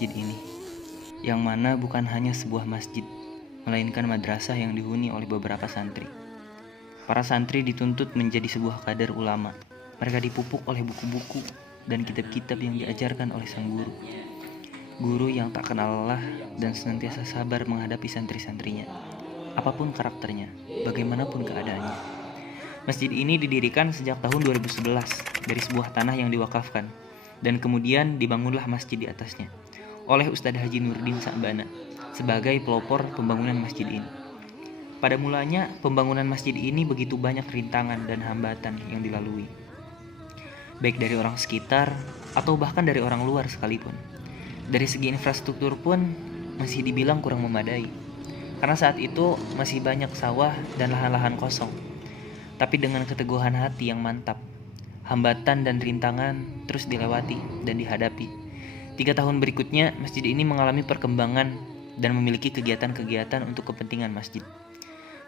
masjid ini, yang mana bukan hanya sebuah masjid, melainkan madrasah yang dihuni oleh beberapa santri. Para santri dituntut menjadi sebuah kadar ulama. Mereka dipupuk oleh buku-buku dan kitab-kitab yang diajarkan oleh sang guru. Guru yang tak kenal lelah dan senantiasa sabar menghadapi santri-santrinya, apapun karakternya, bagaimanapun keadaannya. Masjid ini didirikan sejak tahun 2011 dari sebuah tanah yang diwakafkan, dan kemudian dibangunlah masjid di atasnya oleh Ustadz Haji Nurdin Sa'bana sebagai pelopor pembangunan masjid ini. Pada mulanya, pembangunan masjid ini begitu banyak rintangan dan hambatan yang dilalui, baik dari orang sekitar atau bahkan dari orang luar sekalipun. Dari segi infrastruktur pun masih dibilang kurang memadai, karena saat itu masih banyak sawah dan lahan-lahan kosong. Tapi dengan keteguhan hati yang mantap, hambatan dan rintangan terus dilewati dan dihadapi. 3 tahun berikutnya, masjid ini mengalami perkembangan dan memiliki kegiatan-kegiatan untuk kepentingan masjid.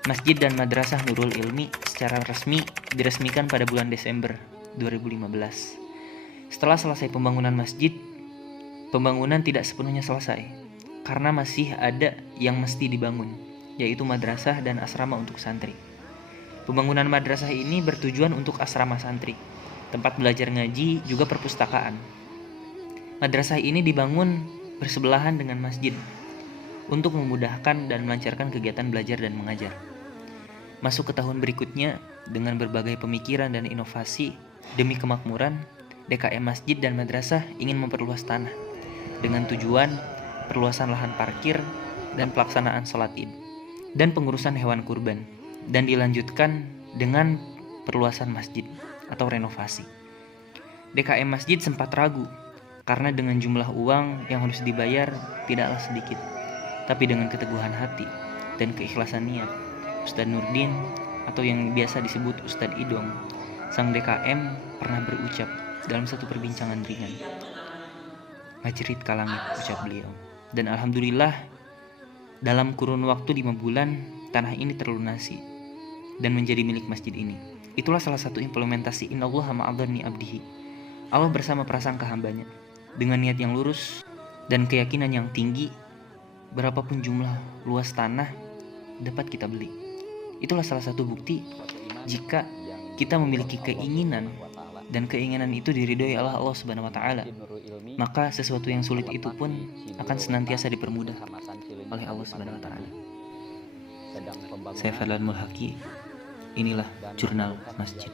Masjid dan Madrasah Nurul Ilmi secara resmi diresmikan pada bulan Desember 2015. Setelah selesai pembangunan masjid, pembangunan tidak sepenuhnya selesai, karena masih ada yang mesti dibangun, yaitu madrasah dan asrama untuk santri. Pembangunan madrasah ini bertujuan untuk asrama santri, tempat belajar ngaji, juga perpustakaan. Madrasah ini dibangun bersebelahan dengan masjid untuk memudahkan dan melancarkan kegiatan belajar dan mengajar. Masuk ke tahun berikutnya dengan berbagai pemikiran dan inovasi demi kemakmuran, DKM Masjid dan Madrasah ingin memperluas tanah dengan tujuan perluasan lahan parkir dan pelaksanaan sholat id dan pengurusan hewan kurban, dan dilanjutkan dengan perluasan masjid atau renovasi. DKM Masjid sempat ragu karena dengan jumlah uang yang harus dibayar tidaklah sedikit, tapi dengan keteguhan hati dan keikhlasan niat, Ustadz Nurdin atau yang biasa disebut Ustadz Idong, sang DKM, pernah berucap dalam satu perbincangan ringan, "Ngajrit kalangit," ucap beliau. Dan alhamdulillah, dalam kurun waktu 5 bulan, tanah ini terlunasi dan menjadi milik masjid ini. Itulah salah satu implementasi innallaha ma'adhani abdihi. Allah bersama prasangka hambanya. Dengan niat yang lurus dan keyakinan yang tinggi, berapapun jumlah luas tanah dapat kita beli. Itulah salah satu bukti jika kita memiliki keinginan dan keinginan itu diridhoi oleh Allah Subhanahu wa taala, maka sesuatu yang sulit itu pun akan senantiasa dipermudah oleh Allah Subhanahu wa taala. Saya Fadlan Mulhaki. Inilah Jurnal Masjid.